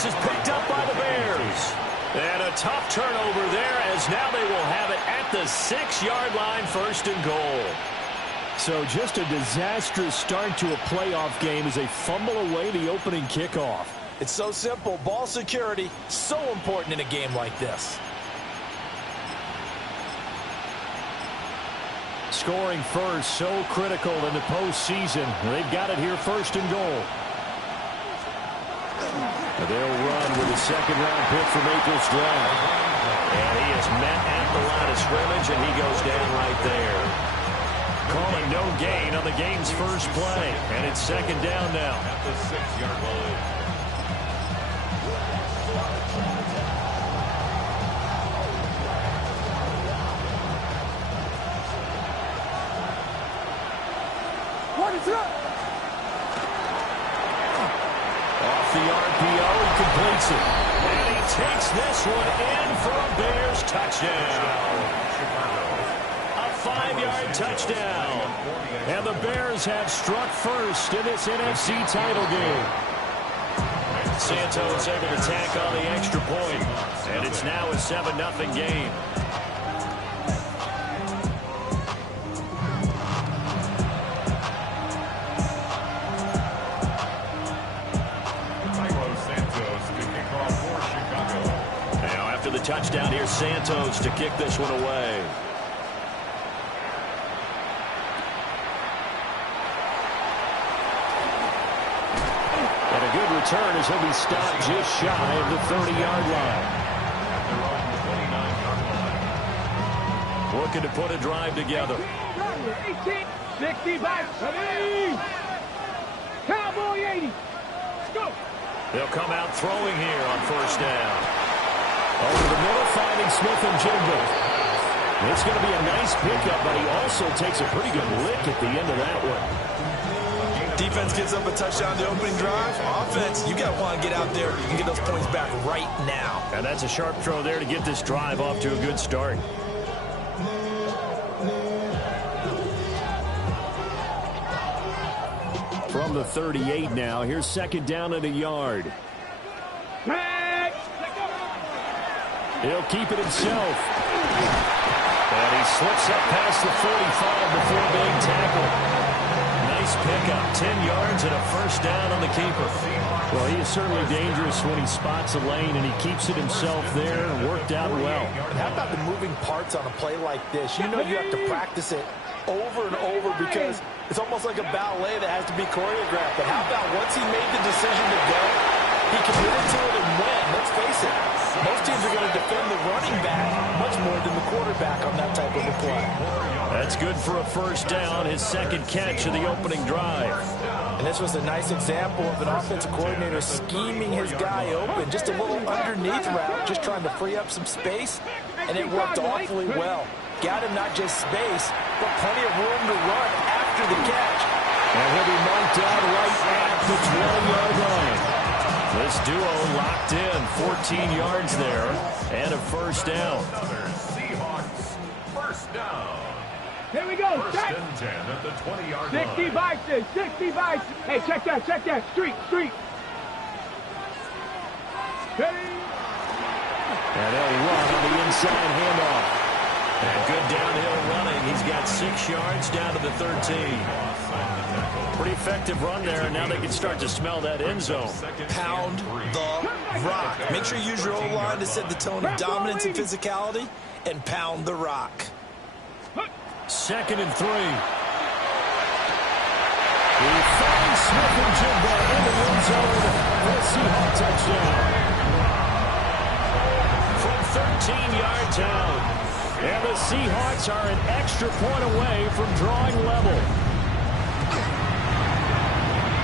This is picked up by the Bears. And a tough turnover there, as now they will have it at the 6-yard line, 1st and goal. So just a disastrous start to a playoff game as they fumble away the opening kickoff. It's so simple. Ball security, so important in a game like this. Scoring first, so critical in the postseason. They've got it here, 1st and goal. They'll run with a second-round pick from April's draft. And he is met at the line of scrimmage, and he goes down right there. Calling no gain on the game's first play. And it's 2nd down now. At the 6-yard line. Off the RPO, he completes it. And he takes this one in for a Bears touchdown. A 5-yard touchdown. And the Bears have struck first in this NFC title game. Santos able to tack on the extra point. And it's now a 7-0 game. Touchdown here, Santos to kick this one away. And a good return as he'll be stopped just shy of the 30-yard line. Looking to put a drive together. 65, Cowboy 80. Let's go. They'll come out throwing here on 1st down. Over the middle, finding Smith and Jigba. It's going to be a nice pickup, but he also takes a pretty good lick at the end of that one. Defense gets up a touchdown the opening drive. Offense, you got to want to get out there and get those points back right now. And that's a sharp throw there to get this drive off to a good start. From the 38 now, here's 2nd down and a yard. He'll keep it himself. And he slips up past the 45 before being tackled. Nice pickup, 10 yards and a 1st down on the keeper. Well, he is certainly dangerous when he spots a lane, and he keeps it himself there and worked out well. And how about the moving parts on a play like this? You know you have to practice it over and over because it's almost like a ballet that has to be choreographed. But how about once he made the decision to go, he committed to it and went. Let's face it. Most teams are going to defend the running back much more than the quarterback on that type of a play. That's good for a 1st down, his 2nd catch of the opening drive. And this was a nice example of an offensive coordinator scheming his guy open. Just a little underneath route, just trying to free up some space, and it worked awfully well. Got him not just space, but plenty of room to run after the catch. And he'll be marked out right at the 20-yard line. This duo locked in, 14 yards there, and a 1st down. Seahawks 1st down. Here we go. 1st and 10 at the 20-yard line. 65, 65. Hey, check that. Street. Hey. And they'll run on the inside handoff. And good downhill running. He's got 6 yards down to the 13. Pretty effective run there, and now they can start to smell that end zone. Pound the rock. Make sure you use your O-line to set the tone of dominance and physicality, and pound the rock. 2nd and 3. He finds Smith and Jigba in the end zone for a Seahawks touchdown. From 13 yards out. And the Seahawks are an extra point away from drawing level.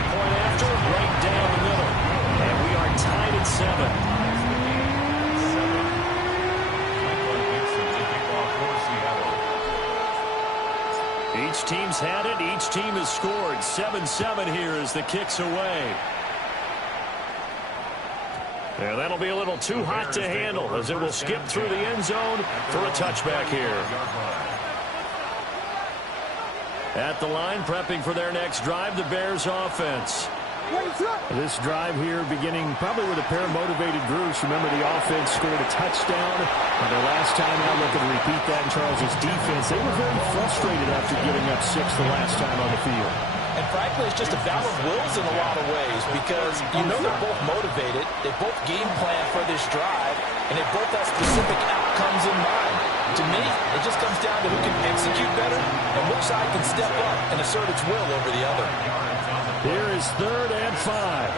Point after, right down the middle. And we are tied at 7. Each team's had it. Each team has scored. 7-7 here as the kick's away. And that'll be a little too hot to handle as it will skip through the end zone for a touchback here. At the line, prepping for their next drive, the Bears offense. This drive here beginning probably with a pair of motivated groups. Remember, the offense scored a touchdown the last time out. Looking to repeat that in Charles' defense. They were very frustrated after giving up 6 the last time on the field. And frankly, it's just a battle of wills in a lot of ways because you know they're both motivated. They both game plan for this drive, and they both have specific outcomes in mind. To me, it just comes down to who can execute better and which side can step up and assert its will over the other. Here is 3rd and 5.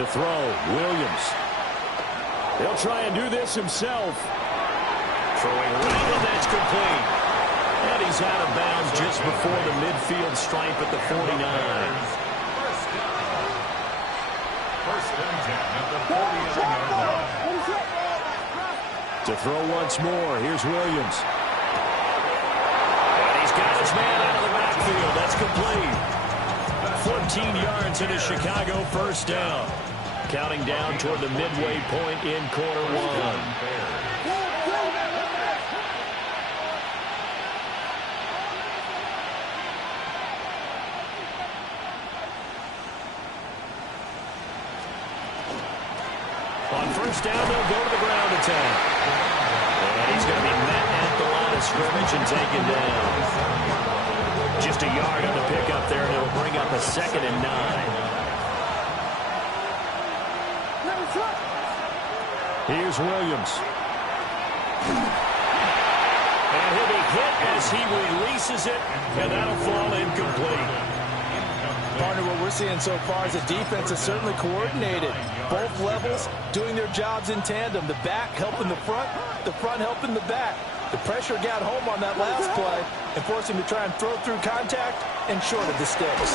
To throw, Williams. He'll try and do this himself. Throwing right, and that's complete. And he's out of bounds just before the midfield stripe at the 49. First and 10 at the 49-yard line. To throw once more, here's Williams. And he's got his man out of the backfield. That's complete. 14 yards in a Chicago first down. Counting down toward the midway point in quarter 1. On first down, they'll go to the ground attack. And he's going to be met at the line of scrimmage and taken down. Just a yard on the pickup there, and it'll bring up a 2nd and 9. Here's Williams. And he'll be hit as he releases it, and that'll fall incomplete. Partner, what we're seeing so far is the defense is certainly coordinated. Both levels doing their jobs in tandem. The back helping the front helping the back. The pressure got home on that last play and forced him to try and throw through contact and short of the sticks.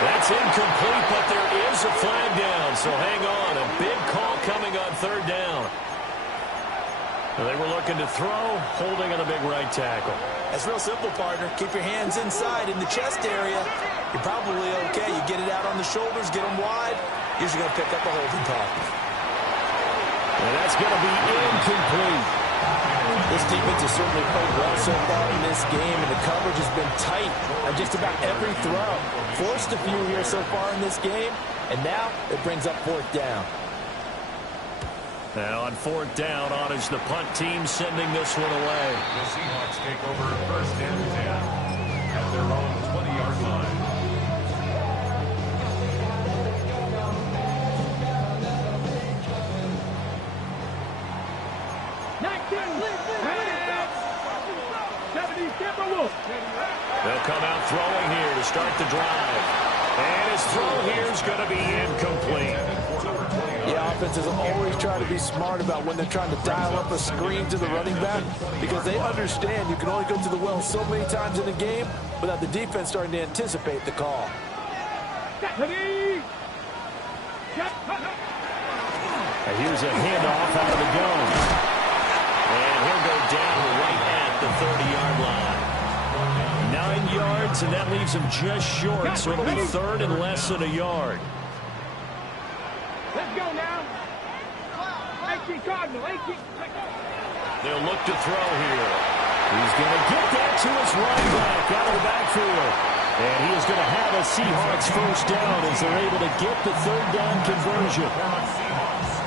That's incomplete, but there is a flag down, so hang on. A big call coming on 3rd down. They were looking to throw, holding on a big right tackle. That's real simple, partner. Keep your hands inside in the chest area. You're probably okay. You get it out on the shoulders, get them wide. Usually going to pick up a holding call. And that's going to be incomplete. This defense has certainly played well so far in this game, and the coverage has been tight on just about every throw. Forced a few here so far in this game, and now it brings up 4th down. Now on 4th down, on is the punt team sending this one away. The Seahawks take over first and 10 at their own 20-yard line. They'll come out throwing here to start the drive. And his throw here is going to be incomplete. Yeah, offenses always try to be smart about when they're trying to dial up a screen to the running back because they understand you can only go to the well so many times in a game without the defense starting to anticipate the call. And here's a handoff out of the gun. And he'll go down right at the 30-yard line. 9 yards, and that leaves him just short, so it'll be 3rd and less than a yard. Let's go now. 18 Cardinal, 18. They'll look to throw here. He's going to get that to his running back out of the backfield. And he is going to have a Seahawks first down as they're able to get the 3rd down conversion.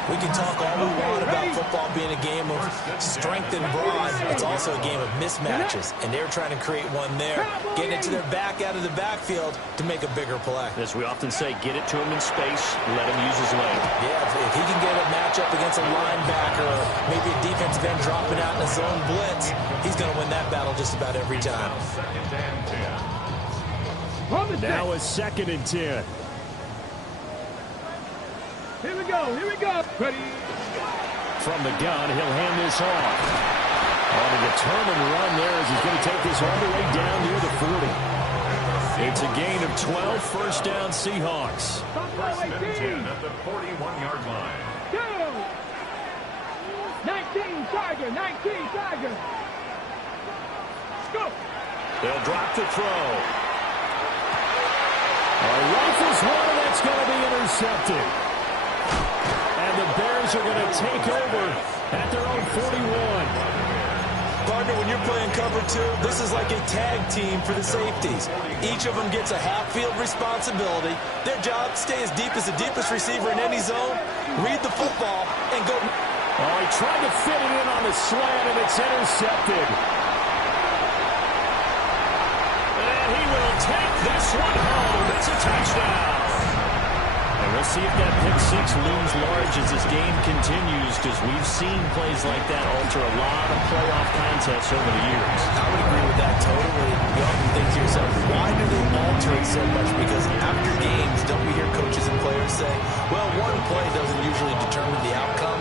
We can talk all we want about football being a game of strength and broad. It's also a game of mismatches, and they're trying to create one there, getting it to their back out of the backfield to make a bigger play. As we often say, get it to him in space, let him use his leg. Yeah, if he can get a matchup against a linebacker or maybe a defensive end dropping out in a zone blitz, he's going to win that battle just about every time. Now a 2nd and 10. Here we go, here we go. Ready? From the gun, he'll hand this off. On a determined run there as he's going to take this all the way down near the 40. It's a gain of 12, first down Seahawks. First and 10 at the 41-yard line. Go! 19 Tiger, 19 Tiger. Go! They'll drop the throw. Rifles one, and that's going to be intercepted. And the Bears are going to take over at their own 41. Partner, when you're playing cover two, this is like a tag team for the safeties. Each of them gets a half-field responsibility. Their job, stay as deep as the deepest receiver in any zone, read the football, and go. Oh, he tried to fit it in on the slant, and it's intercepted. And he will take this one home. It's a touchdown. And we'll see if that pick six looms large as this game continues, because we've seen plays like that alter a lot of playoff contests over the years. I would agree with that totally. You often think to yourself, why do they alter it so much? Because after games, don't we hear coaches and players say, well, one play doesn't usually determine the outcome?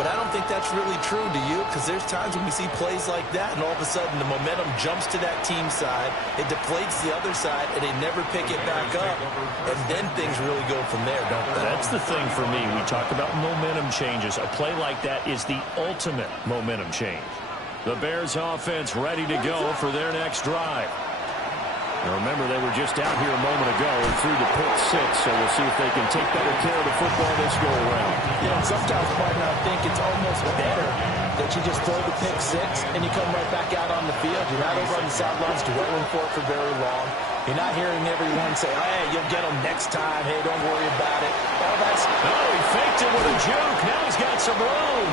But I don't think that's really true, do you? Because there's times when we see plays like that, and all of a sudden the momentum jumps to that team side, it deflates the other side, and they never pick it back up. And then things really go from there, don't they? That's the thing for me. We talk about momentum changes. A play like that is the ultimate momentum change. The Bears offense ready to go for their next drive. Now remember, they were just out here a moment ago and threw the pick six, so we'll see if they can take better care of the football this go-around. Yeah, and sometimes, partner, I think it's almost better that you just throw the pick six and you come right back out on the field. You're not over on the sidelines dwelling for it for very long. You're not hearing everyone say, hey, you'll get them next time. Hey, don't worry about it. Oh, that's... Oh, he faked it with a juke. Now he's got some room.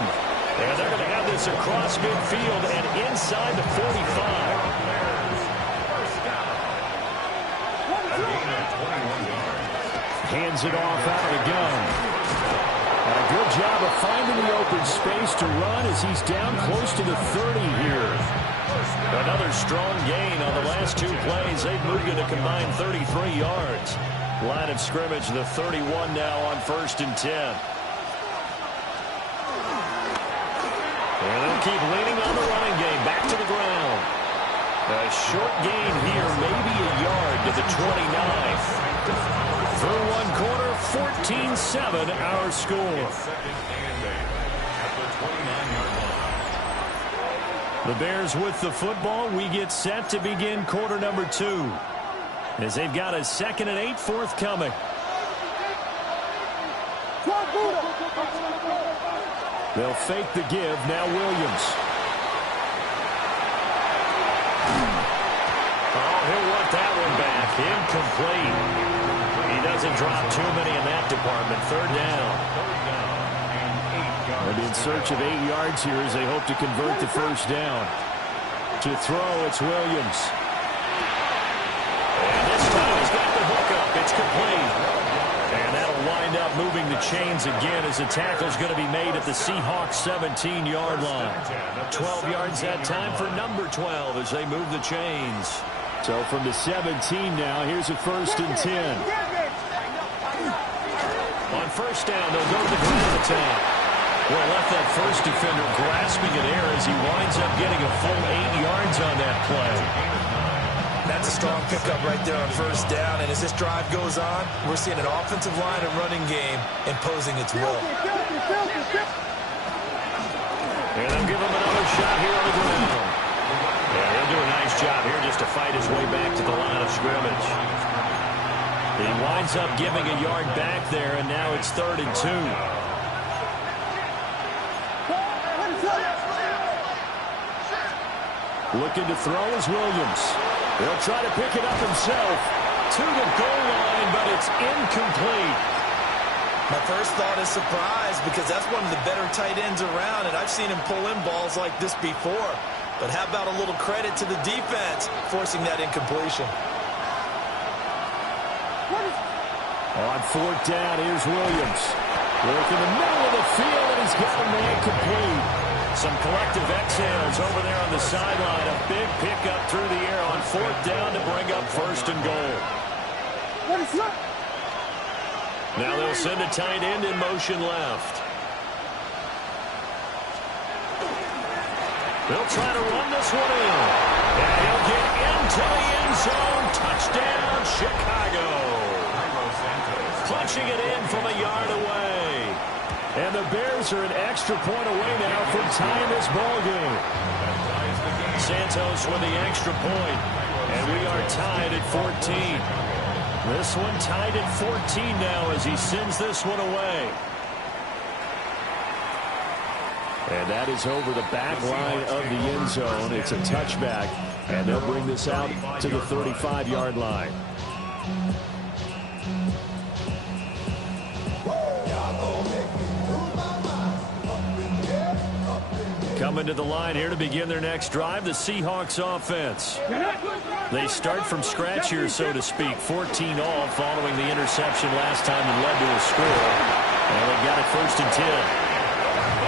And they're going to have this across midfield and inside the 45. Hands it off out of the gun. And a good job of finding the open space to run as he's down close to the 30 here. Another strong gain on the last two plays. They've moved it a combined 33 yards. Line of scrimmage, the 31 now on 1st and 10. And they'll keep leaning on the running game. Back to the ground. A short gain here, maybe a yard to the 29. Through one quarter, 14-7 our score. The Bears with the football. We get set to begin quarter number 2. As they've got a 2nd and 8 forthcoming. They'll fake the give. Now Williams. Oh, he'll want that one back. Incomplete. He doesn't drop too many in that department. 3rd down. They'll be in search of 8 yards here as they hope to convert the 1st down. To throw, it's Williams. And this time he's got the hook up. It's complete. And that'll wind up moving the chains again as the tackle's going to be made at the Seahawks 17-yard line. 12 yards that time for number 12 as they move the chains. So from the 17 now, here's a 1st and 10. On 1st down, they'll go to the ground attack. Well, left that first defender grasping at air as he winds up getting a full 8 yards on that play. That's a strong pickup right there on 1st down. And as this drive goes on, we're seeing an offensive line and running game imposing its will. And they'll give him another shot here on the ground. Yeah, he'll do a nice job here just to fight his way back to the line of scrimmage. He winds up giving a yard back there, and now it's 3rd and 2. Looking to throw is Williams. He'll try to pick it up himself. To the goal line, but it's incomplete. My first thought is surprise, because that's one of the better tight ends around, and I've seen him pull in balls like this before. But how about a little credit to the defense forcing that incompletion? On 4th down, here's Williams. Work in the middle of the field, and he's got a man complete. Some collective exhales over there on the sideline. A big pickup through the air on 4th down to bring up 1st and goal. Now they'll send a tight end in motion left. They'll try to run this one in. And he'll get into the end zone. Touchdown, Chicago. Punching it in from a yard away. And the Bears are an extra point away now from tying this ball game. Santos with the extra point. And we are tied at 14. This one tied at 14 now as he sends this one away. And that is over the back line of the end zone. It's a touchback, and they'll bring this out to the 35-yard line. Coming to the line here to begin their next drive, the Seahawks offense. They start from scratch here, so to speak. 14-all following the interception last time that led to a score. And they've got it 1st and 10.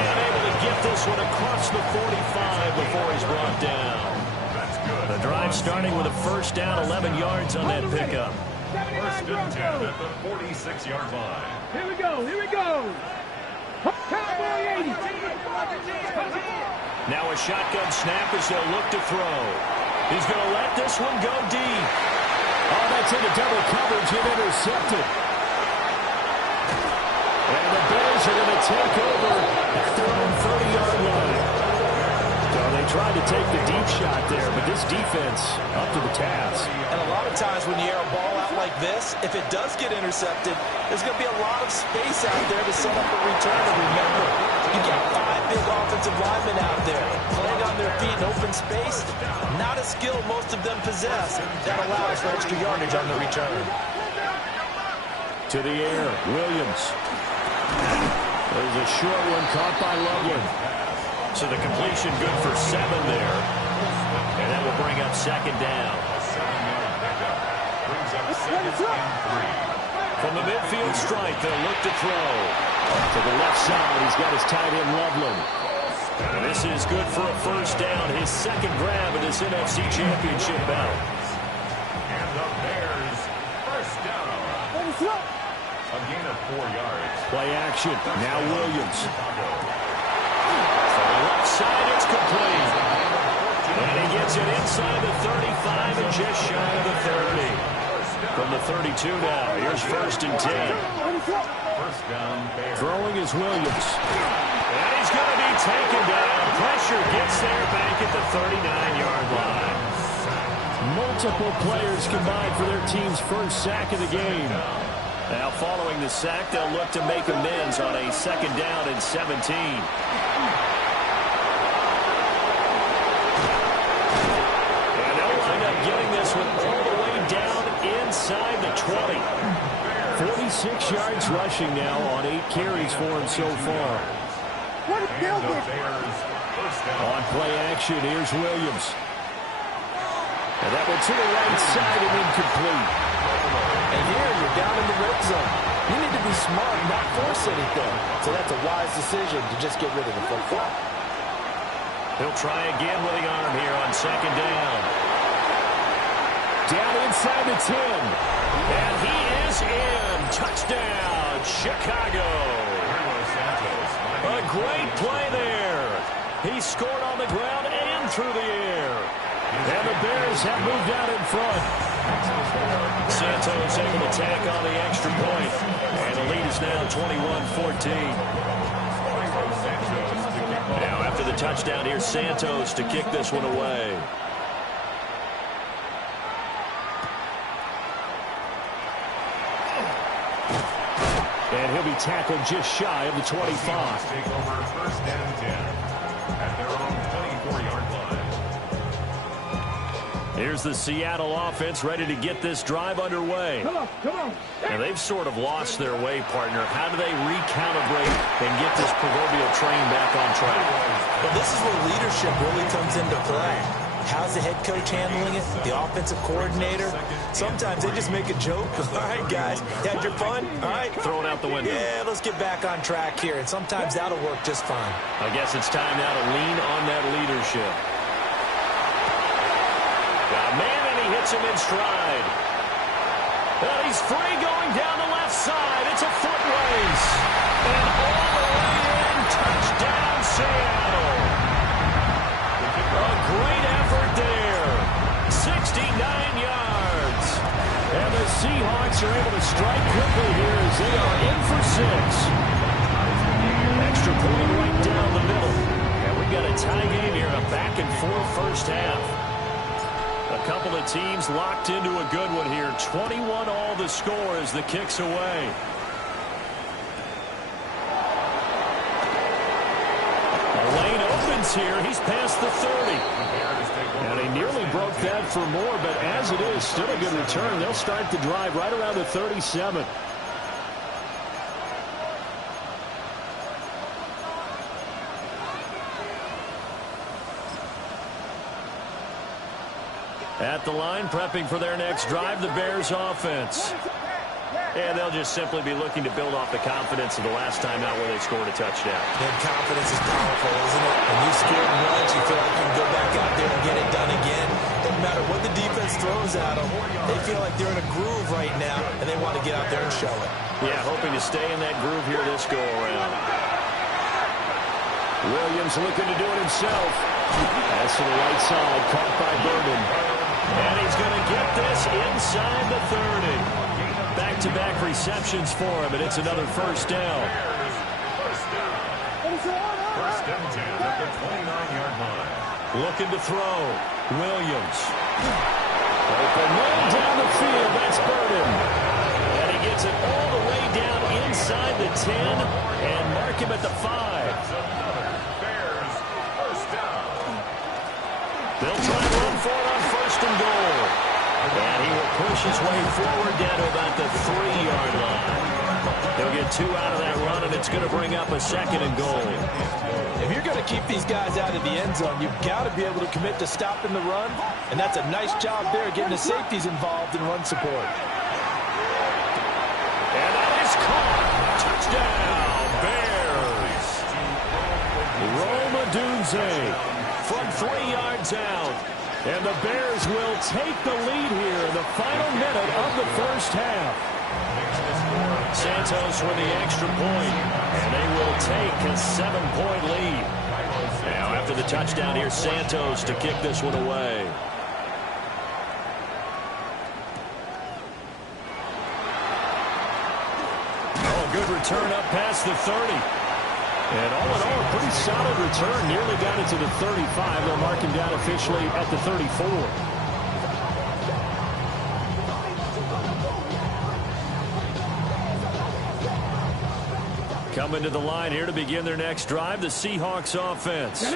And able to get this one across the 45 before he's brought down. The drive starting with a 1st down, 11 yards on that pickup. 1st and 10 at the 46-yard line. Here we go. Here we go. Cowboy 80. Now a shotgun snap as they'll look to throw. He's going to let this one go deep. Oh, that's into double coverage and intercepted. And the Bears are going to take over at their own 30-yard line. So they tried to take the deep shot there, but this defense up to the task. And a lot of times when you air a ball out like this, if it does get intercepted, there's going to be a lot of space out there to set up a return. And remember, you got 5 big offensive linemen out there playing on their feet in open space. Not a skill most of them possess. That allows for extra yardage on the return. To the air, Williams. There's a short one caught by Loveland. So the completion good for 7 there. And that will bring up 2nd down. A 7-yard pickup brings up 2nd and 3. From the midfield stripe, they'll look to throw. To the left side, he's got his tight end Loveland. And this is good for a 1st down. His 2nd grab of this NFC Championship bout. And the Bears 1st down. A gain of 4 yards. Play action. Now Williams. From the left side, it's complete. And he gets it inside the 35 and just shy of the 30. From the 32 now, here's 1st and 10. 1st down, Bears. Throwing is Williams. And he's going to be taken down. Pressure gets there back at the 39-yard line. Multiple players combined for their team's 1st sack of the game. Now following the sack, they'll look to make amends on a 2nd down and 17. And they'll wind up getting this one all the way down inside the 20. 46 yards rushing now on 8 carries for him so far. And the Bears 1st down. On play action, here's Williams. And that one to the right side and incomplete. And here you're down in the red zone. You need to be smart and not force anything. So that's a wise decision to just get rid of the football. He'll try again with the arm here on 2nd down. Down inside the 10. And he is in. Touchdown, Chicago. A great play there. He scored on the ground and through the air. And the Bears have moved out in front. Santos able to tack on the extra point. And the lead is now 21-14. Now after the touchdown, here's Santos to kick this one away. And he'll be tackled just shy of the 25. Take over 1st and 10 at their own 24-yard line. Here's the Seattle offense ready to get this drive underway. Come on, come on. And they've sort of lost their way, partner. How do they recalibrate and get this proverbial train back on track? Well, this is where leadership really comes into play. How's the head coach handling it? The offensive coordinator? Sometimes they just make a joke. All right, guys, you had your fun? All right. Throw it out the window. Yeah, let's get back on track here. And sometimes that'll work just fine. I guess it's time now to lean on that leadership. Got a man, and he hits him in stride. And he's free going down the left side. It's a foot race. And all the way in, touchdown, Seattle. A great effort there. 69 yards. And the Seahawks are able to strike quickly here as they are in for 6. Extra point right down the middle. And we've got a tie game here, a back-and-forth 1st half. A couple of teams locked into a good one here. 21 all the score as the kick's away. distance here. He's past the 30. And he nearly broke that for more, but as it is, still a good return. They'll start the drive right around the 37. At the line, prepping for their next drive, the Bears offense. And they'll just simply be looking to build off the confidence of the last time out where they scored a touchdown. And confidence is powerful, isn't it? When you score once, you feel like you can go back out there and get it done again. Doesn't matter what the defense throws at them. They feel like they're in a groove right now, and they want to get out there and show it. Yeah, hoping to stay in that groove here this go-around. Williams looking to do it himself. That's to the right side, caught by Burden. And he's going to get this inside the 30. Back-to-back receptions for him, and it's another first down. First and 10 at the 29-yard line. Looking to throw. Williams. Open man down the field. That's Burden. And he gets it all the way down inside the 10 and mark him at the 5. Bears, first down. They'll try and run for it on first and goal. And he will push his way forward down to about the 3-yard line. He'll get 2 out of that run, and it's going to bring up a second and goal. If you're going to keep these guys out of the end zone, you've got to be able to commit to stopping the run, and that's a nice job there getting the safeties involved in run support. And that is caught. Touchdown, Bears. Rome Odunze From 3 yards out. And the Bears will take the lead here in the final minute of the first half. Santos with the extra point, and they will take a 7-point lead. Now, after the touchdown, here's Santos to kick this one away. Oh, good return up past the 30. And all in all, a pretty solid return. Nearly got it to the 35. They'll mark him down officially at the 34. Coming to the line here to begin their next drive, the Seahawks offense.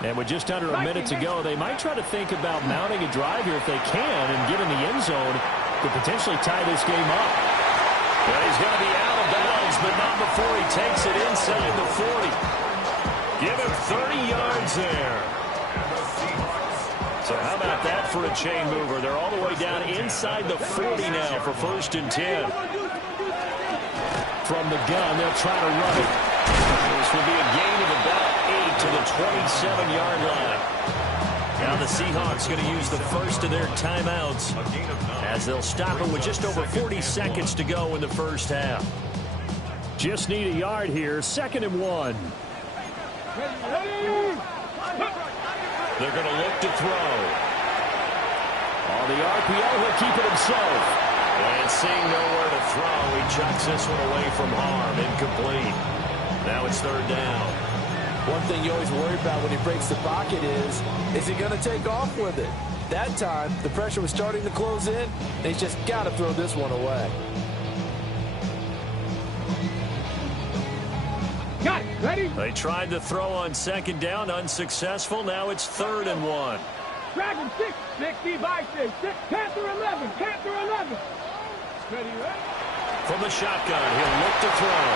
And with just under a minute to go, they might try to think about mounting a drive here if they can and get in the end zone to potentially tie this game up. Well, he's going to be out of bounds, but not before he takes it inside the 40. Give him 30 yards there. So how about that for a chain mover? They're all the way down inside the 40 now for first and 10. From the gun, they'll try to run it. This will be a gain of about 8 to the 27-yard line. Now the Seahawks going to use the first of their timeouts as they'll stop it with just over 40 seconds to go in the first half. Just need a yard here, 2nd and 1. They're going to look to throw. On the RPO, he'll keep it himself. And seeing nowhere to throw, he chucks this one away from harm. Incomplete. Now it's 3rd down. One thing you always worry about when he breaks the pocket is he going to take off with it? That time, the pressure was starting to close in, and he's just got to throw this one away. Got it. Ready? They tried to throw on 2nd down, unsuccessful. Now it's 3rd and 1. Dragon 6, 65, 6, Panther 11, Panther 11. Ready, ready? From the shotgun, he'll look to throw.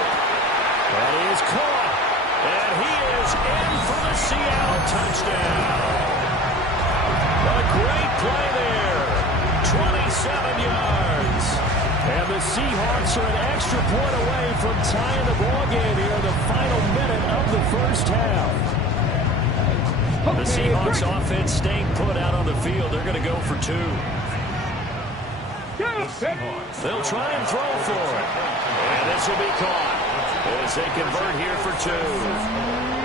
And he is caught. And he is in for the Seattle touchdown. A great play there. 27 yards. And the Seahawks are an extra point away from tying the ball game here in the final minute of the first half. The Seahawks offense staying put out on the field. They're going to go for 2. They'll try and throw for it. And this will be caught as they convert here for 2.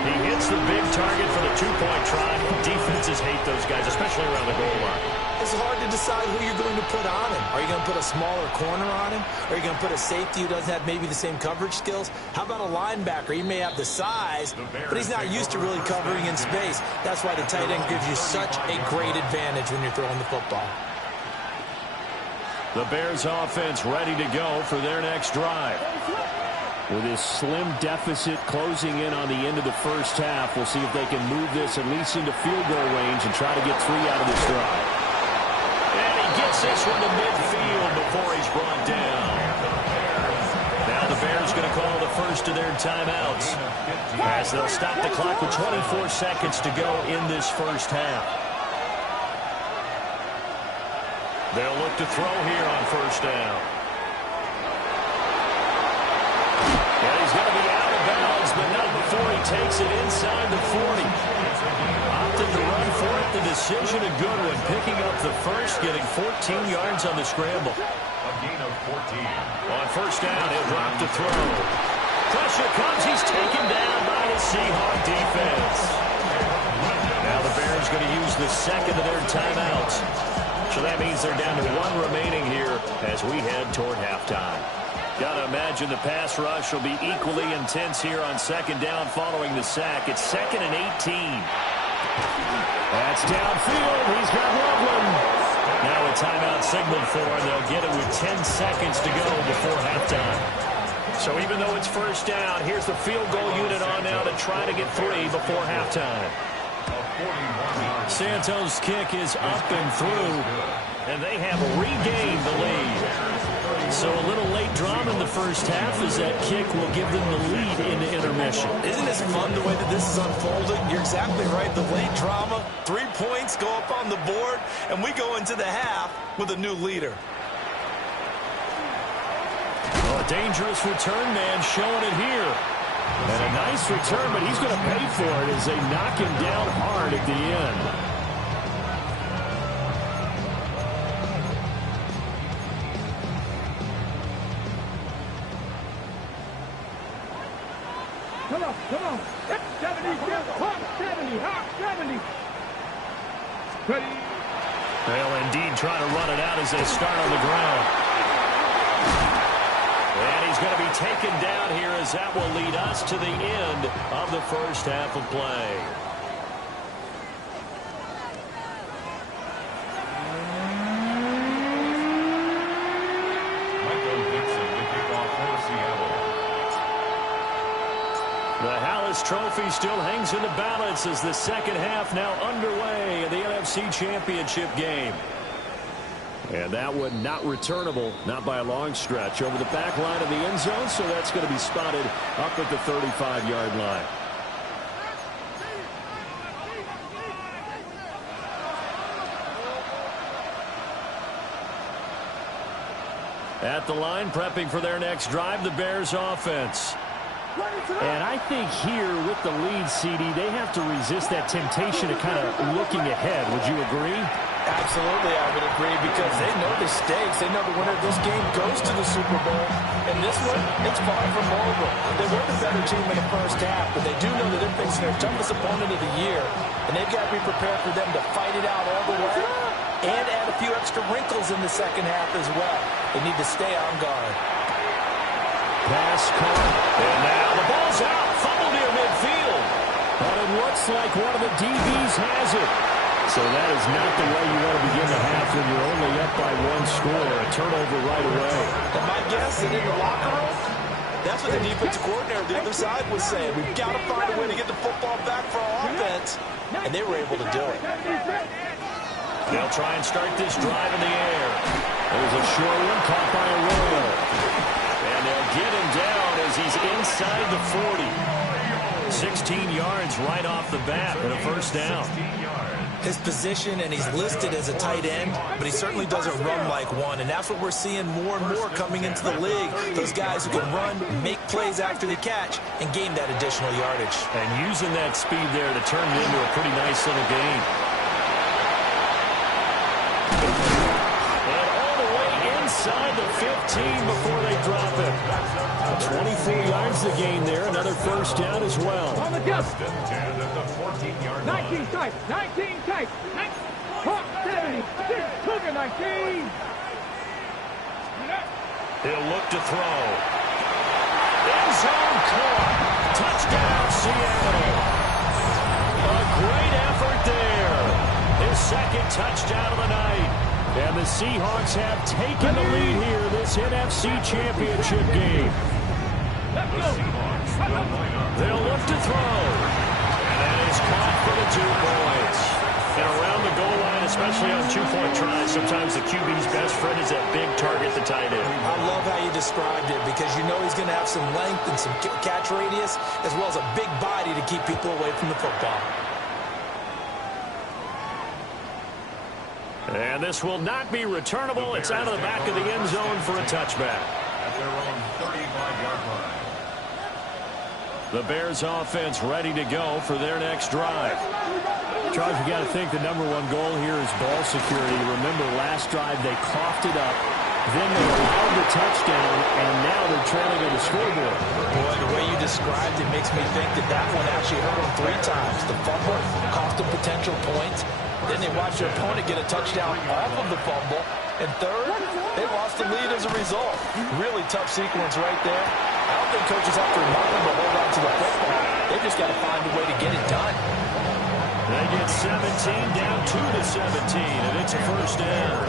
He hits the big target for the 2-point try. Defenses hate those guys, especially around the goal line. It's hard to decide who you're going to put on him. Are you going to put a smaller corner on him? Are you going to put a safety who doesn't have maybe the same coverage skills? How about a linebacker? He may have the size, but he's not used to really covering in space. That's why the tight end gives you such a great advantage when you're throwing the football. The Bears offense ready to go for their next drive. With this slim deficit closing in on the end of the first half, we'll see if they can move this at least into field goal range and try to get 3 out of this drive. And he gets this one to midfield before he's brought down. Now the Bears going to call the first of their timeouts as they'll stop the clock with 24 seconds to go in this first half. They'll look to throw here on first down. And he's going to be out of bounds, but not before he takes it inside the 40. Opted to run for it. The decision a good one. Picking up the first, getting 14 yards on the scramble. A gain of 14. On first down, he'll drop to throw. Pressure comes. He's taken down by the Seahawk defense. Now the Bears going to use the second of their timeouts. So that means they're down to 1 remaining here as we head toward halftime. Got to imagine the pass rush will be equally intense here on second down following the sack. It's 2nd and 18. That's downfield. He's got Loveland. Now a timeout signaled for, and they'll get it with 10 seconds to go before halftime. So even though it's first down, here's the field goal unit on now to try to get 3 before halftime. Santos' kick is up and through, and they have regained the lead. So a little late drama in the first half as that kick will give them the lead into intermission. Isn't this fun the way that this is unfolding? You're exactly right. The late drama, 3 points go up on the board, and we go into the half with a new leader. Well, a dangerous return man showing it here. And a nice return, but he's going to pay for it as they knock him down hard at the end. Come on. 70, Hawk 70, Hawk 70. Ready? They'll indeed try to run it out as they start on the ground. And he's going to be taken down here as that will lead us to the end of the first half of play. Michael Dixon to kick off for Seattle. The Hallis Trophy still hangs in the balance as the second half now underway in the NFC Championship game. And that one not returnable, not by a long stretch, over the back line of the end zone, so that's going to be spotted up at the 35-yard line. At the line, prepping for their next drive, the Bears offense. And I think here with the lead, CD, they have to resist that temptation of kind of looking ahead. Would you agree? Absolutely, I would agree, because they know the stakes. They know the winner of this game goes to the Super Bowl. And this one, it's far from over. They were the better team in the first half, but they do know that they're facing their toughest opponent of the year. And they've got to be prepared for them to fight it out all the way and add a few extra wrinkles in the second half as well. They need to stay on guard. Pass caught. And now the ball's out. Fumble near midfield. But it looks like one of the DBs has it. So that is not the way you want to begin the half when you're only up by 1 score. A turnover right away. And my guess is in the locker room, that's what the defensive coordinator on the other side was saying. We've got to find a way to get the football back for our offense. And they were able to do it. They'll try and start this drive in the air. There's a short one caught by Arroyo. And they'll get him down as he's inside the 40. 16 yards right off the bat and a first down. His position, and he's listed as a tight end, but he certainly doesn't run like one, and that's what we're seeing more and more coming into the league. Those guys who can run, make plays after the catch, and gain that additional yardage. And using that speed there to turn it into a pretty nice little gain. And all the way inside the 15 before they drop it. 24 yards to gain there, another first down as well. On the jump. 14-yard 19 tight. 19 tight. Hawk 70. Cougar 19. He'll look to throw. End zone caught. Touchdown, Seattle. A great effort there. His second touchdown of the night. And the Seahawks have taken the lead here this NFC Championship game. The Seahawks will line up. They'll look to throw. And that is caught for the 2 points. And around the goal line, especially on 2-point tries, sometimes the QB's best friend is that big target, the tight end. I love how you described it because you know he's going to have some length and some catch radius as well as a big body to keep people away from the football. And this will not be returnable. It's out of the back of the end zone for a touchback. At their own 35-yard line. The Bears offense ready to go for their next drive. Charles, you got to think the #1 goal here is ball security. Remember, last drive they coughed it up, then they allowed the touchdown, and now they're trailing on the scoreboard. Boy, the way you described it makes me think that that one actually hurt them 3 times. The fumble cost them potential points. Then they watched their opponent get a touchdown off of the fumble. And third, they lost the lead as a result. Really tough sequence right there. I don't think coaches have to remind them to hold on to the football. They just got to find a way to get it done. They get 17 down to the 17, and it's a first down.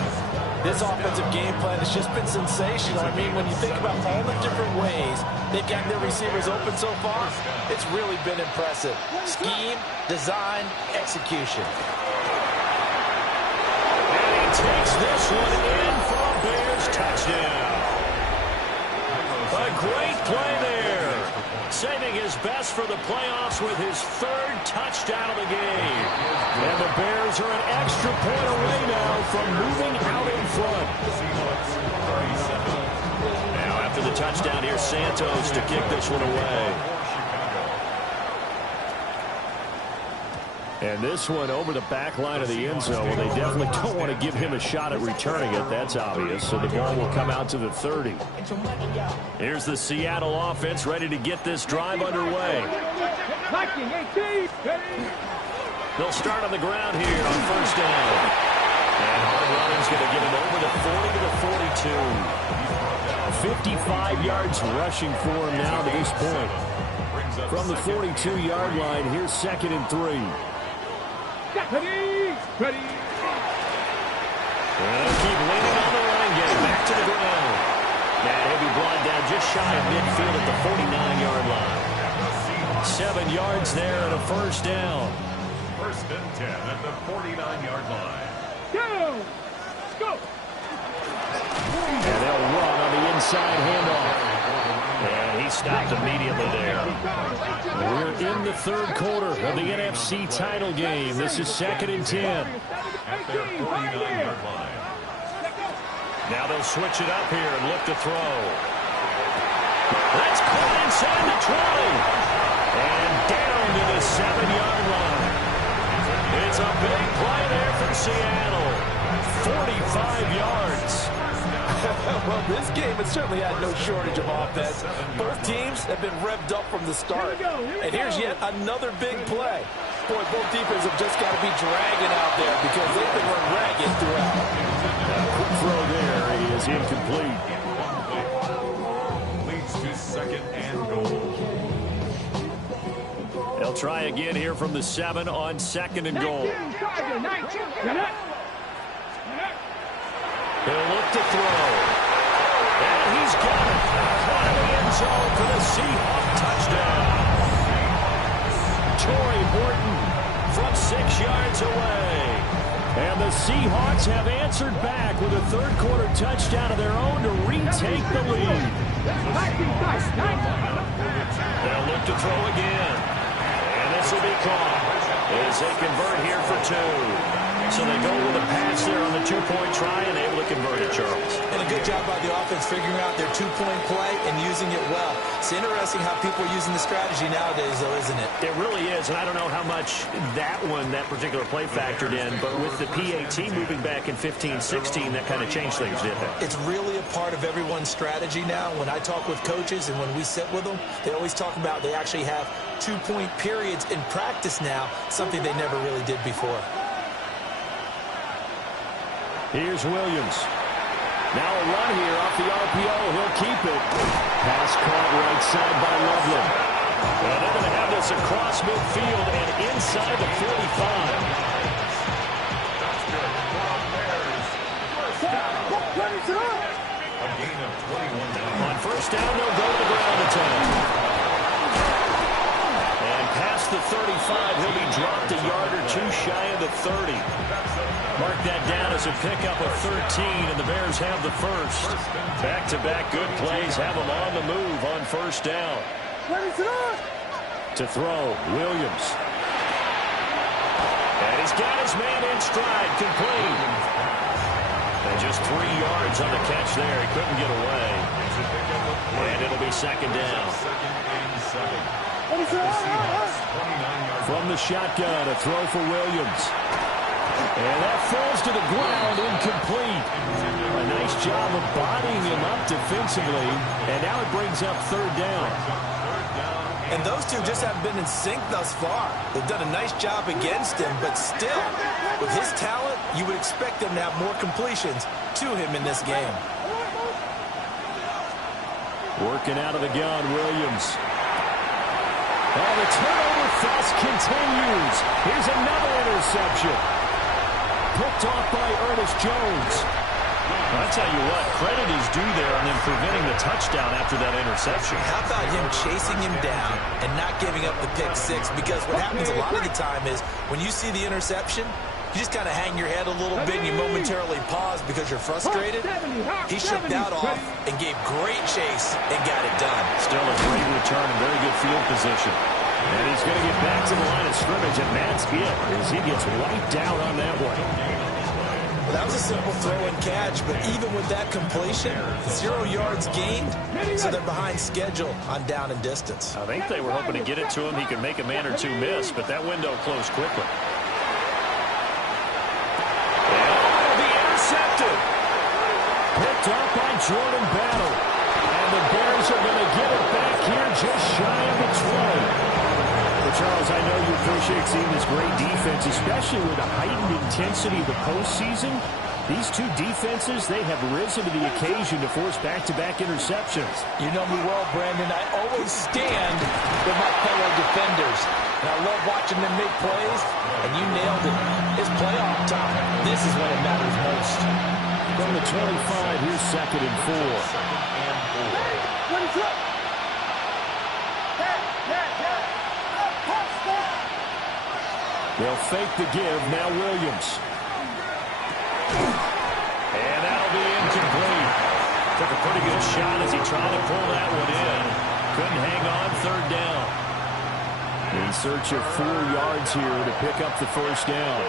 This offensive game plan has just been sensational. I mean, when you think about all the different ways they've gotten their receivers open so far, it's really been impressive. Scheme, design, execution. And he takes this one in for a Bears touchdown. A great play there. Saving his best for the playoffs with his 3rd touchdown of the game. And the Bears are an extra point away now from moving out in front. Now after the touchdown, here's Santos to kick this one away. And this one over the back line of the end zone. Well, they definitely don't want to give him a shot at returning it. That's obvious. So the ball will come out to the 30. Here's the Seattle offense ready to get this drive underway. They'll start on the ground here on first down. And Hardline's going to get it over the 40 to the 42. 55 yards rushing for him now to this point. From the 42-yard line, here's 2nd and 3. Ready. And keep leaning on the running game. Back to the ground. And he'll be brought down just shy of midfield at the 49-yard line. 7 yards there and a first down. 1st and 10 at the 49-yard line. Go. And they'll run on the inside handoff. And he stopped immediately there. We're in the 3rd quarter of the NFC title game. This is 2nd and 10. At their 49-yard line. Now they'll switch it up here and look to throw. That's caught inside the 20. And down to the 7-yard line. It's a big play there for Seattle. 45 yards. Well, this game has certainly had no shortage of offense. Both teams have been revved up from the start. And here's yet another big play. Boy, both defenses have just got to be dragging out there because they've been run ragged throughout. Quick throw there is incomplete. Leads to 2nd and goal. They'll try again here from the 7 on 2nd and goal. He'll look to throw. And he's got it. Caught in the end zone for the Seahawks touchdown. Torrey Horton from 6 yards away. And the Seahawks have answered back with a 3rd quarter touchdown of their own to retake the lead. They'll look to throw again. And this will be caught as they convert here for 2. So they go with a pass there on the 2-point try and able to convert it, Charles. And a good job by the offense figuring out their 2-point play and using it well. It's interesting how people are using the strategy nowadays, though, isn't it? It really is, and I don't know how much that particular play factored in, but with the PAT moving back in 15-16, that kind of changed things, didn't it? It's really a part of everyone's strategy now. When I talk with coaches and when we sit with them, they always talk about they actually have 2-point periods in practice now, something they never really did before. Here's Williams. Now a run here off the RPO. He'll keep it. Pass caught right side by Loveland. Well, they're going to have this across midfield and inside the 45. That's good. A gain of 21 yards. On first down, they'll go to the ground attack. past the 35. He'll be dropped a yard or two shy of the 30. Mark that down as a pickup of 13, and the Bears have the first. Back-to-back good plays have them on the move on first down. To throw, Williams. And he's got his man in stride, complete. And just 3 yards on the catch there. He couldn't get away. And it'll be second down. From the shotgun, a throw for Williams. And that falls to the ground, incomplete. A nice job of bodying him up defensively. And now it brings up third down. And those two just haven't been in sync thus far. They've done a nice job against him, but still, with his talent, you would expect them to have more completions to him in this game. Working out of the gun, Williams. Oh, the turnover fest continues. Here's another interception. Picked off by Ernest Jones. I'll tell you what, credit is due there on them preventing the touchdown after that interception. How about him chasing him down and not giving up the pick six? Because what happens a lot of the time is when you see the interception, you just kind of hang your head a little bit and you momentarily pause because you're frustrated. He shook that off and gave great chase and got it done. Still a great return and very good field position. And he's going to get back to the line of scrimmage, and that's it as he gets wiped out on that one. Well, that was a simple throw and catch, but even with that completion, 0 yards gained, so they're behind schedule on down and distance. I think they were hoping to get it to him. He could make a man or two miss, but that window closed quickly. And the intercepted. Picked up by Jordan Battle. And the Bears are going to get it back here just shy of the 20. Well, Charles, I know you appreciate seeing this great defense, especially with the heightened intensity of the postseason. These two defenses, they have risen to the occasion to force back-to-back interceptions. You know me well, Brandon. I always stand with my fellow defenders. And I love watching them make plays, and you nailed it. It's playoff time. This is when it matters most. From the 25, here's 2nd and 4. They'll fake the give. Now Williams. And that'll be incomplete. Took a pretty good shot as he tried to pull that one in. Couldn't hang on, third down. In search of 4 yards here to pick up the first down.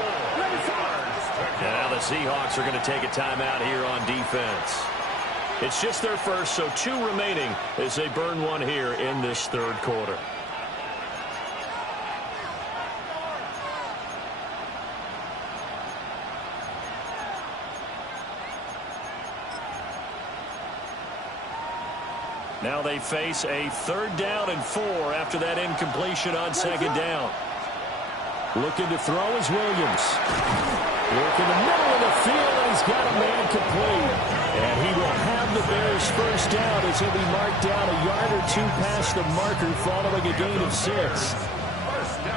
And now the Seahawks are going to take a timeout here on defense. It's just their first, so 2 remaining as they burn one here in this third quarter. Now they face a 3rd down and 4 after that incompletion on 2nd down. Looking to throw is Williams. Work in the middle of the field, and he's got a man complete. And he will have the Bears first down as he'll be marked down a yard or 2 past the marker following a gain of 6.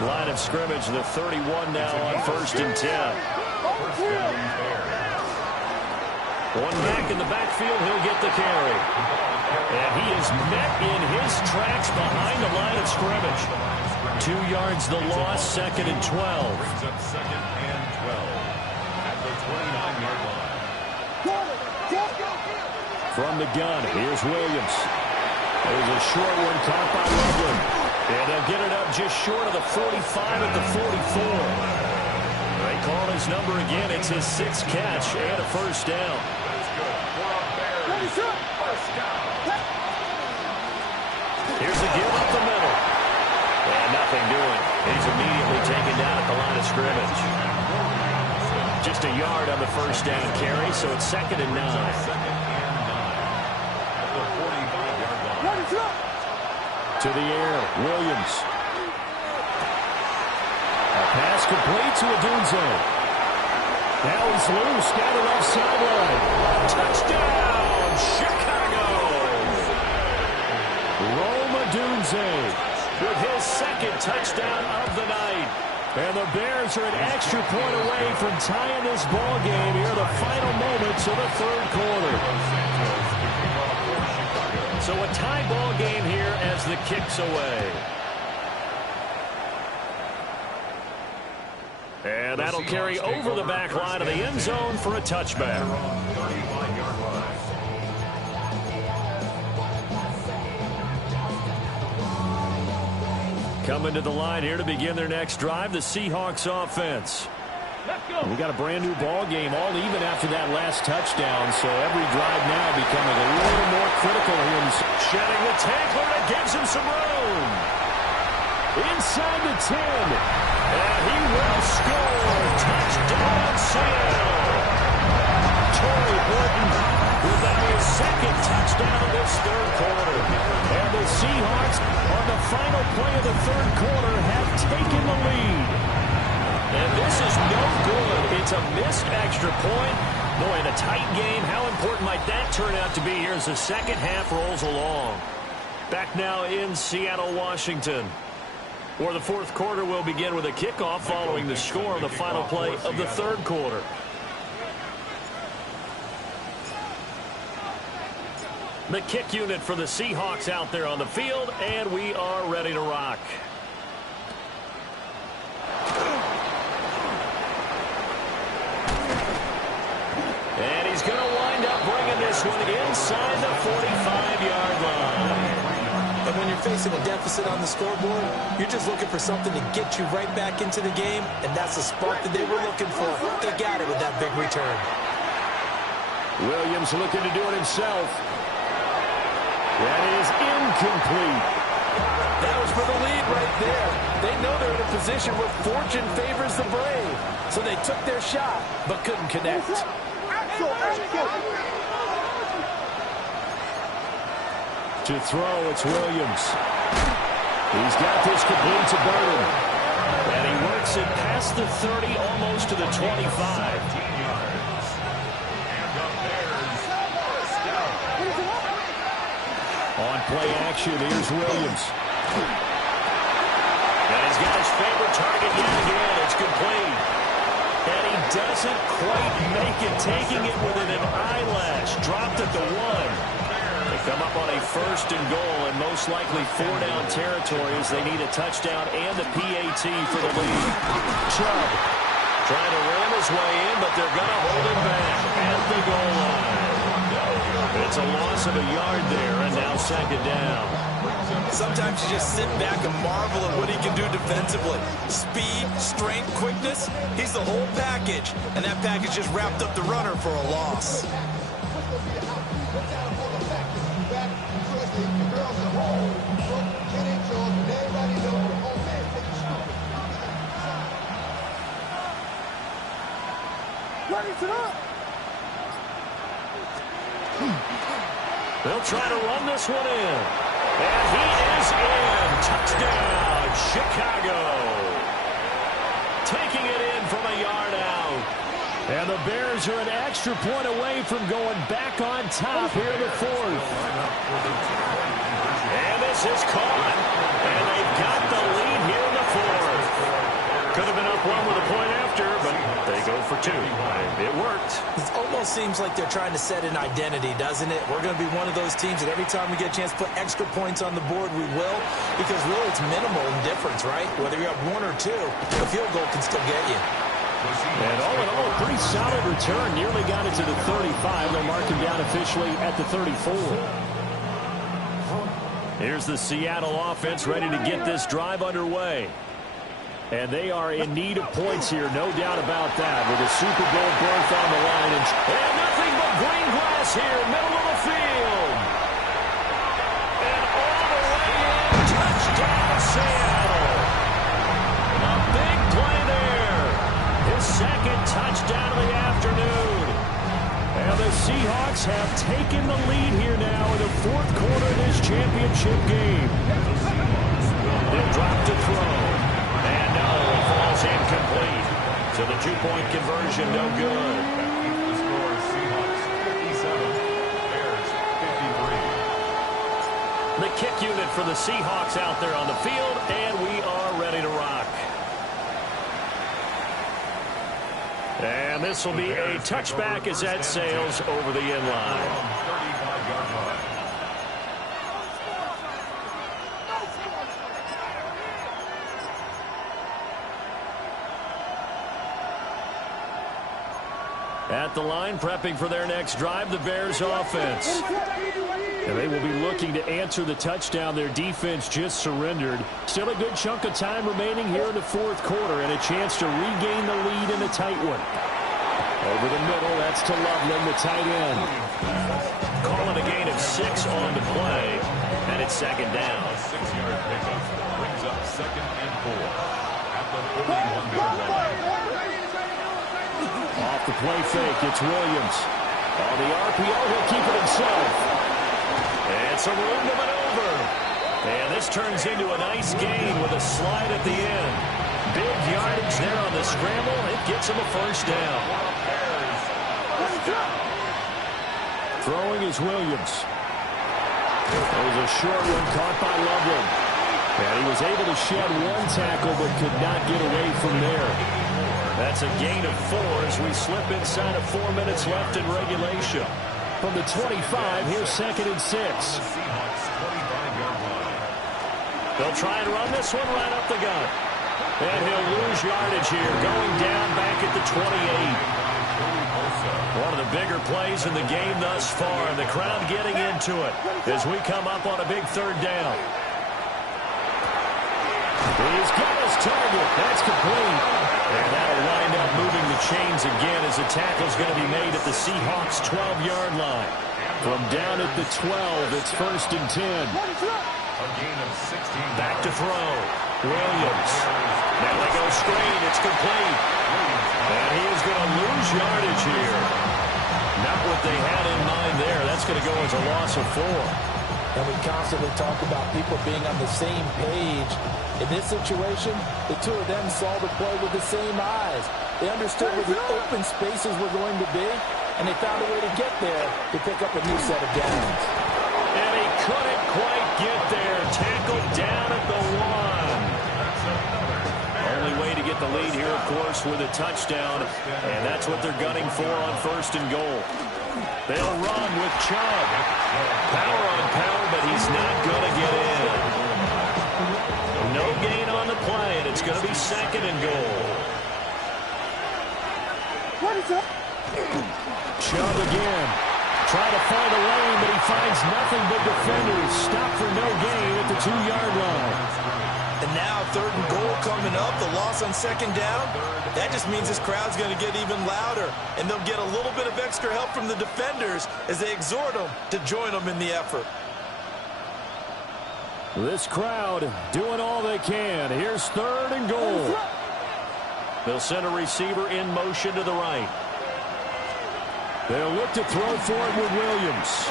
Line of scrimmage, the 31 now on 1st and 10. One back in the backfield, he'll get the carry. And he is met in his tracks behind the line of scrimmage. 2 yards the loss, 2nd and 12. Brings up 2nd and 12 at the 29-yard line. From the gun, here's Williams. There's a short one caught by Loveland. And they'll get it up just short of the 45 at the 44. They call his number again. It's his 6th catch and a first down. Here's a give up the middle. And nothing doing. He's immediately taken down at the line of scrimmage. Just a yard on the first down carry, so it's 2nd and 9. To the air, Williams. A pass complete to Odunze. Now he's loose, got it off sideline. Touchdown, Chicago! Rome Odunze with his 2nd touchdown of the night. And the Bears are an extra point away from tying this ball game here, the final moments of the third quarter. So a tie ball game here as the kick's away. And that'll carry over the back line of the end zone for a touchback. Coming to the line here to begin their next drive, the Seahawks offense. We got a brand new ball game, all even after that last touchdown, so every drive now becoming a little more critical here. Shedding the tackler, that gives him some room. Inside the 10. And he will score. Touchdown, Seattle. Torrey Burton with now his second touchdown of this third quarter. And the Seahawks, on the final play of the third quarter, have taken the lead. And this is no good. It's a missed extra point. Boy, in a tight game, how important might that turn out to be here as the second half rolls along? Back now in Seattle, Washington, where the fourth quarter will begin with a kickoff following the score of the final play of the third quarter. The kick unit for the Seahawks out there on the field, and we are ready to rock. And he's going to wind up bringing this one inside the 45-yard line. And when you're facing a deficit on the scoreboard, you're just looking for something to get you right back into the game, and that's the spark that they were looking for. They got it with that big return. Williams looking to do it himself. That is incomplete. That was for the lead right there. They know they're in a position where fortune favors the brave. So they took their shot, but couldn't connect. To throw, it's Williams. He's got this complete to Burton. And he works it past the 30, almost to the 25. On play action, here's Williams. And he's got his favorite target yet again. It's complete. And he doesn't quite make it, taking it within an eyelash. Dropped at the 1. They come up on a first and goal, and most likely 4-down territory as they need a touchdown and a PAT for the lead. Chubb trying to ram his way in, but they're going to hold him back at the goal line. It's a loss of a yard there, and now second down. Sometimes you just sit back and marvel at what he can do defensively. Speed, strength, quickness, he's the whole package. And that package just wrapped up the runner for a loss. They'll try to run this one in. And he is in. Touchdown, Chicago. Taking it in from a yard out. And the Bears are an extra point away from going back on top here in the fourth. And this is caught. And they've got the lead here in the fourth. Could have been up one with a point after, but they go for 2. It worked. It almost seems like they're trying to set an identity, doesn't it? We're going to be one of those teams that every time we get a chance to put extra points on the board, we will. Because really it's minimal in difference, right? Whether you're up 1 or 2, a field goal can still get you. And all in all, a pretty solid return. Nearly got it to the 35. They'll mark him down officially at the 34. Here's the Seattle offense ready to get this drive underway. And they are in need of points here, no doubt about that, with a Super Bowl berth on the line. And nothing but green grass here, middle of the field. And all the way in, touchdown Seattle. A big play there. His second touchdown of the afternoon. And the Seahawks have taken the lead here now in the fourth quarter of this championship game. They'll drop to throw. And no, it falls incomplete. So the 2-point conversion, no good. The score is Seahawks 57, Bears 53. The kick unit for the Seahawks out there on the field, and we are ready to rock. And this will be a touchback as that sails over the end line. 35-yard line. At the line, prepping for their next drive, the Bears offense. And they will be looking to answer the touchdown their defense just surrendered. Still a good chunk of time remaining here in the fourth quarter and a chance to regain the lead in a tight one. Over the middle, that's to Loveland, the tight end. Calling a gain of 6 on the play, and it's second down. A 6-yard pickup brings up 2nd and 4 at the 41-yard line. Off the play fake, it's Williams. On the RPO, he'll keep it himself. It's a room to maneuver. And this turns into a nice gain with a slide at the end. Big yardage there on the scramble. It gets him a first down. Throwing is Williams. There's a short one caught by Loveland. And he was able to shed one tackle but could not get away from there. That's a gain of 4 as we slip inside of 4 minutes left in regulation. From the 25, here's 2nd and 6. They'll try and run this one right up the gut. And he'll lose yardage here, going down back at the 28. One of the bigger plays in the game thus far, and the crowd getting into it as we come up on a big 3rd down. He's got his target. That's complete. And that'll wind up moving the chains again as the tackle's going to be made at the Seahawks' 12-yard line. From down at the 12, it's 1st and 10. A gain of 16. Back to throw. Williams. Now they go screen. It's complete. And he is going to lose yardage here. Not what they had in mind there. That's going to go as a loss of 4. And we constantly talk about people being on the same page. In this situation, the two of them saw the play with the same eyes. They understood where the open spaces were going to be, and they found a way to get there to pick up a new set of downs. And he couldn't quite get there. Tackled down at the 1. Only way to get the lead here, of course, with a touchdown, and that's what they're gunning for on 1st and goal. They'll run with Chubb. Power on power, but he's not going to get in. No gain on the play, and it's going to be 2nd and goal. Chubb again. Trying to find a lane, but he finds nothing but defenders. Stop for no gain at the 2-yard line. And now 3rd and goal coming up, the loss on 2nd down. That just means this crowd's going to get even louder, and they'll get a little bit of extra help from the defenders as they exhort them to join them in the effort. This crowd doing all they can. Here's 3rd and goal. They'll send a receiver in motion to the right. They'll look to throw for it with Williams.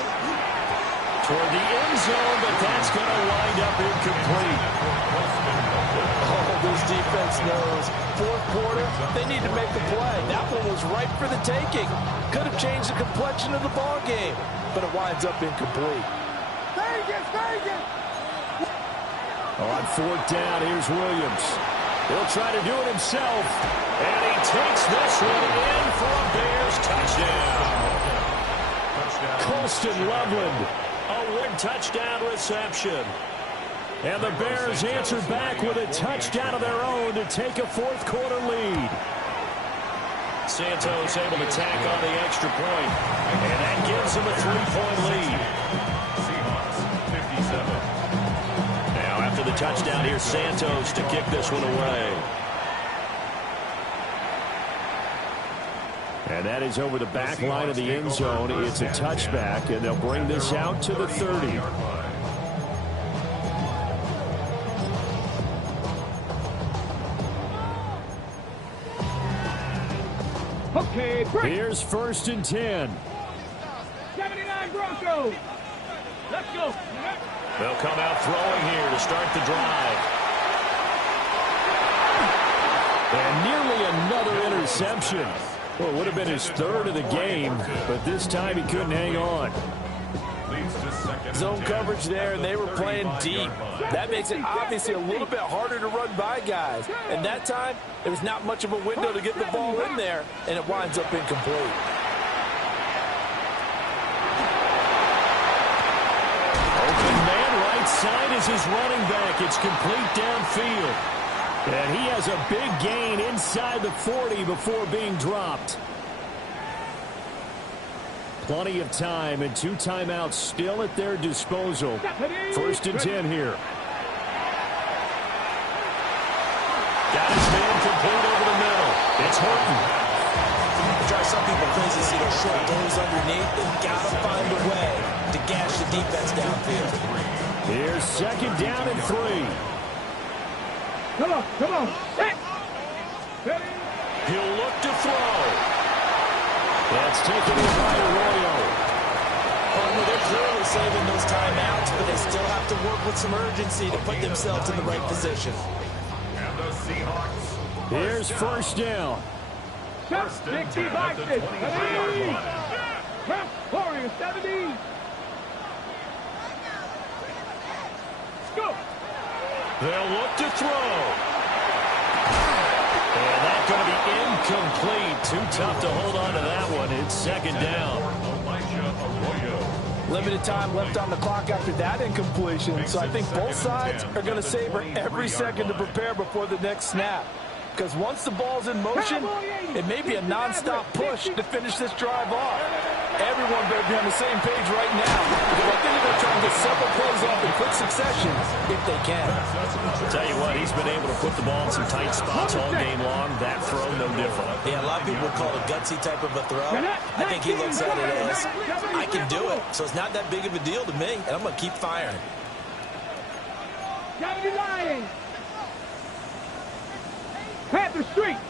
Toward the end zone, but that's going to wind up incomplete. Oh, this defense knows. 4th quarter, they need to make the play. That one was ripe for the taking. Could have changed the complexion of the ball game, but it winds up incomplete. On 4th down, here's Williams. He'll try to do it himself. And he takes this one in for a Bears touchdown. Colston Loveland. A 1 touchdown reception. And the Bears answer back with a touchdown of their own to take a 4th quarter lead. Santos able to tack on the extra point. And that gives him a 3-point lead. Seahawks 57. After the touchdown, here's Santos to kick this one away. And that is over the back line of the end zone. It's a touchback, and they'll bring this out to the 30. Okay, break. Here's 1st and 10. 79 Broncos. Let's go. They'll come out throwing here to start the drive. And nearly another interception. Well, it would have been his 3rd of the game, but this time he couldn't hang on. Zone coverage there, and they were playing deep. That makes it obviously a little bit harder to run by guys. And that time, there was not much of a window to get the ball in there, and it winds up incomplete. Open man right side is his running back. It's complete downfield. And he has a big gain inside the 40 before being dropped. Plenty of time and 2 timeouts still at their disposal. 1st and 10 here. Got his man complete over the middle. It's Horton. Drive some people crazy to see those short goals underneath. They've got to find a way to gash the defense downfield. Here's 2nd down and 3. Come on, come on. Set. Ready? He'll look to throw. That's taken in by Arroyo. Partner, they're clearly saving those timeouts, but they still have to work with some urgency to put themselves in the right position. And the Seahawks. Here's 1st down. First and 10 at the 23-yard line. Warriors 70. Go. They'll look to throw. And that's going to be incomplete. Too tough to hold on to that one. It's 2nd down. Elijah Arroyo. Limited time left on the clock after that incompletion, so I think both sides are going to savor every second to prepare before the next snap. Because once the ball's in motion, it may be a non-stop push to finish this drive off. Everyone better be on the same page right now, because I think they're going to try and get several plays off in quick succession if they can. Tell you what, he's been able to put the ball in some tight spots all game long. That throw, no different. Yeah, a lot of people would call it a gutsy type of a throw. I think he looks at it as, I can do it, so it's not that big of a deal to me, and I'm going to keep firing. 79. Panther Street.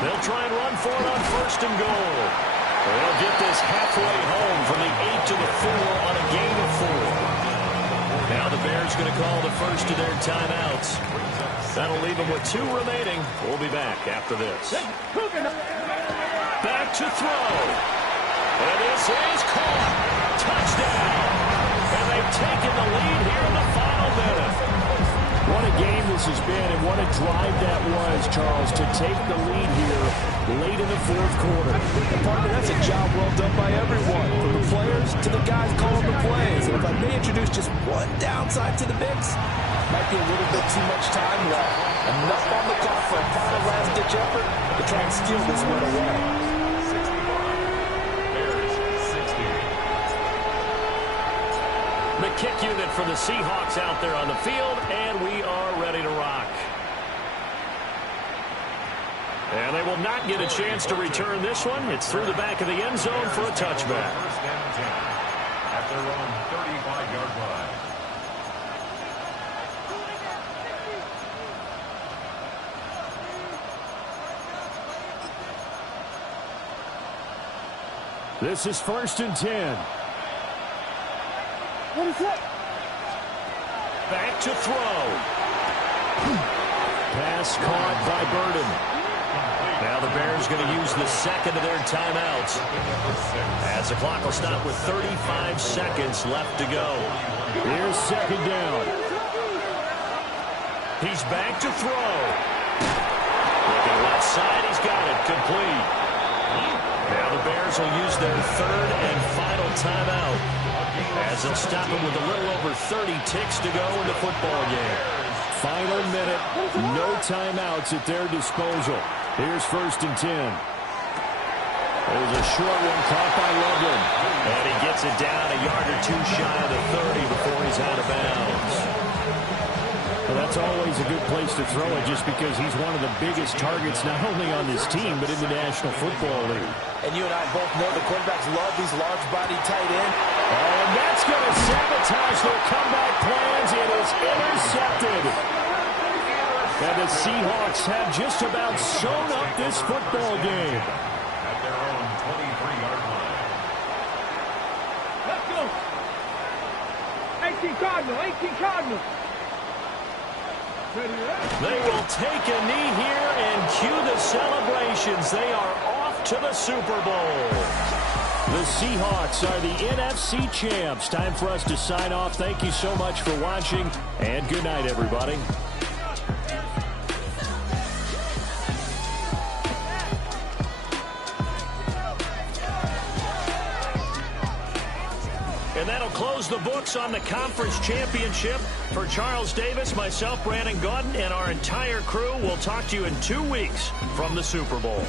They'll try and run for it on 1st and goal. They'll get this halfway home from the 8 to the 4 on a gain of 4. Now the Bears going to call the first of their timeouts. That'll leave them with 2 remaining. We'll be back after this. Back to throw. And this is caught. Touchdown. And they've taken the lead here in the final minute. What a game this has been, and what a drive that was, Charles, to take the lead here late in the 4th quarter. And partner, that's a job well done by everyone, from the players to the guys calling the plays. And if I may introduce just one downside to the mix, might be a little bit too much time left. Enough on the clock for a final last-ditch effort to try and steal this one away. 65. Bears 60. The kick unit for the Seahawks out there on the field, and we are ready to rock. And they will not get a chance to return this one. It's through the back of the end zone for a touchback. 1st and 10 at their own 35-yard line. This is 1st and 10. What is that? Back to throw. Pass caught by Burden. Now the Bears going to use the 2nd of their timeouts, as the clock will stop with 35 seconds left to go. Here's 2nd down. He's back to throw. Looking left side, he's got it complete. Now the Bears will use their 3rd and final timeout, as they'll stop him with a little over 30 ticks to go in the football game. Final minute, no timeouts at their disposal. Here's 1st and 10. There's a short one caught by Loveland. And he gets it down a yard or 2 shy of the 30 before he's out of bounds. Well, that's always a good place to throw it, just because he's one of the biggest targets not only on this team but in the National Football League. And you and I both know the quarterbacks love these large-body tight ends. And that's going to sabotage their comeback plans. It is intercepted. And the Seahawks have just about sewn up this football game. At their own 23-yard line. Let's go. 18 Cardinal, 18 Cardinal. They will take a knee here and cue the celebrations. They are off to the Super Bowl. The Seahawks are the NFC champs. Time for us to sign off. Thank you so much for watching, and good night, everybody. And that'll close the books on the conference championship. For Charles Davis, myself, Brandon Gaudin, and our entire crew, we'll talk to you in 2 weeks from the Super Bowl.